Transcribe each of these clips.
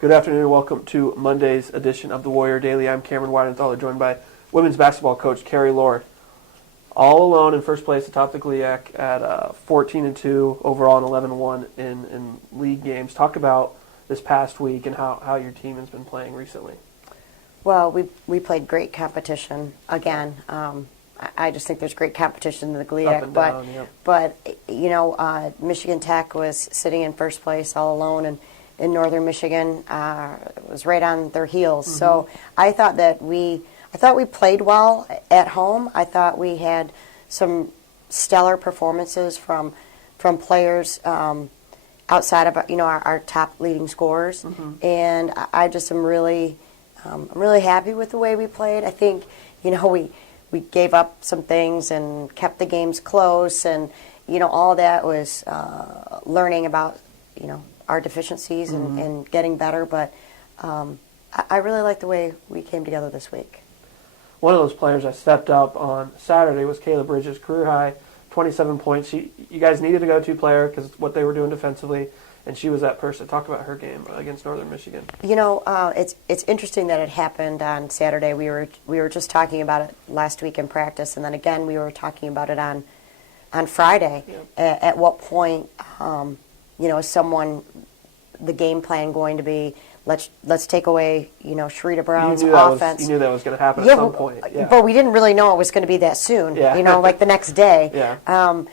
Good afternoon and welcome to Monday's edition of the Warrior Daily. I'm Cameron Weidenthal, joined by women's basketball coach Carrie Lohr. All alone in first place atop the GLIAC at 14-2 overall and 11-1 in league games. Talk about this past week and how your team has been playing recently. Well, we played great competition again. I just think there's great competition in the GLIAC. But you know, Michigan Tech was sitting in first place all alone, and in Northern Michigan was right on their heels. Mm-hmm. So I thought we played well at home. I thought we had some stellar performances from players outside of our top leading scorers, mm-hmm. and I just am really happy with the way we played. I think we gave up some things and kept the games close, and all that was learning about our deficiencies mm-hmm. and getting better. But I really like the way we came together this week. One of those players that stepped up on Saturday was Kayla Bridges, career high, 27 points. You guys needed a go-to player because what they were doing defensively, and she was that person. Talk about her game against Northern Michigan. It's interesting that it happened on Saturday. We were just talking about it last week in practice, and then again we were talking about it on Friday. Yep. At what point, is the game plan going to be? Let's take away, Sharita Brown's offense. You knew that was going to happen at some point. Yeah. But we didn't really know it was going to be that soon. Yeah. Like the next day. Yeah.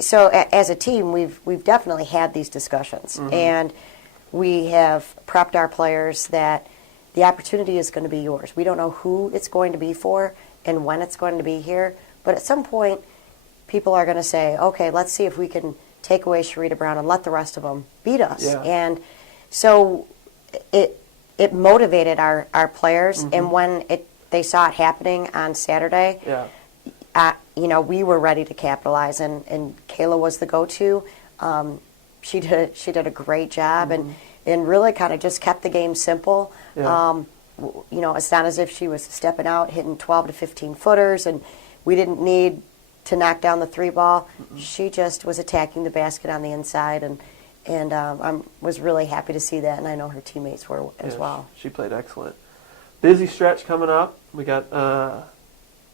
So as a team, we've definitely had these discussions, mm-hmm. and we have prepped our players that the opportunity is going to be yours. We don't know who it's going to be for and when it's going to be here, but at some point, people are going to say, okay, let's see if we can take away Sharita Brown and let the rest of them beat us. Yeah. And so it motivated our players, mm-hmm. and when they saw it happening on Saturday, we were ready to capitalize, and Kayla was the go-to. She did a great job, mm-hmm. and really kind of just kept the game simple. Yeah. It's not as if she was stepping out, hitting 12 to 15 footers, and we didn't need to knock down the three ball. Mm-hmm. She just was attacking the basket on the inside, and I was really happy to see that, and I know her teammates were as well. She played excellent. Busy stretch coming up. We got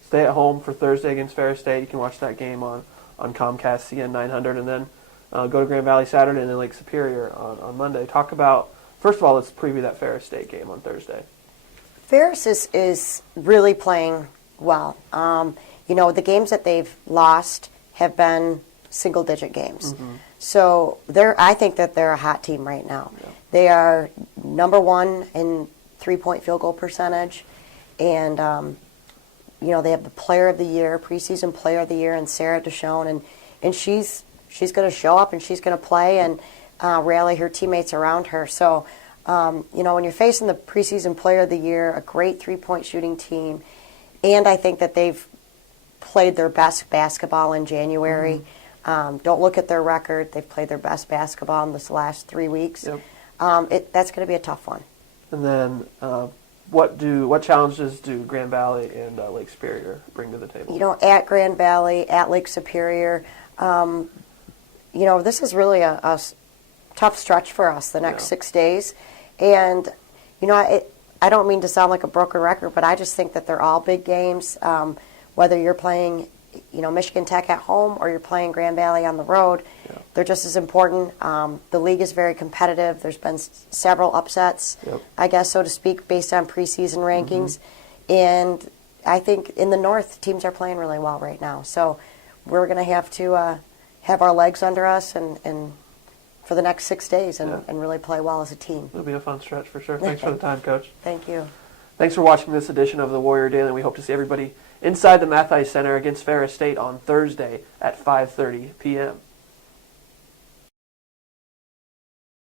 stay at home for Thursday against Ferris State. You can watch that game on Comcast CN 900, and then go to Grand Valley Saturday and then Lake Superior on Monday. Talk about, first of all, let's preview that Ferris State game on Thursday. Ferris is really playing well. The games that they've lost have been single-digit games. Mm-hmm. So I think that they're a hot team right now. Yeah. They are number one in three-point field goal percentage, and they have the Player of the Year, preseason Player of the Year, and Sarah Deshone, and she's going to show up and she's going to play and rally her teammates around her. So when you're facing the preseason Player of the Year, a great three-point shooting team, and I think that they've played their best basketball in January. Mm-hmm. Don't look at their record. They've played their best basketball in this last 3 weeks. Yep. That's going to be a tough one. And then what challenges do Grand Valley and Lake Superior bring to the table? At Grand Valley, at Lake Superior, this is really a tough stretch for us the next 6 days. And, I don't mean to sound like a broken record, but I just think that they're all big games. Whether you're playing Michigan Tech at home or you're playing Grand Valley on the road, they're just as important. The league is very competitive. There's been several upsets, I guess, so to speak, based on preseason rankings. Mm-hmm. And I think in the North, teams are playing really well right now. So we're going to have to have our legs under us and for the next 6 days and really play well as a team. It'll be a fun stretch for sure. Thanks for the time, Coach. Thank you. Thanks for watching this edition of the Warrior Daily. We hope to see everybody inside the Mathis Center against Ferris State on Thursday at 5:30 p.m.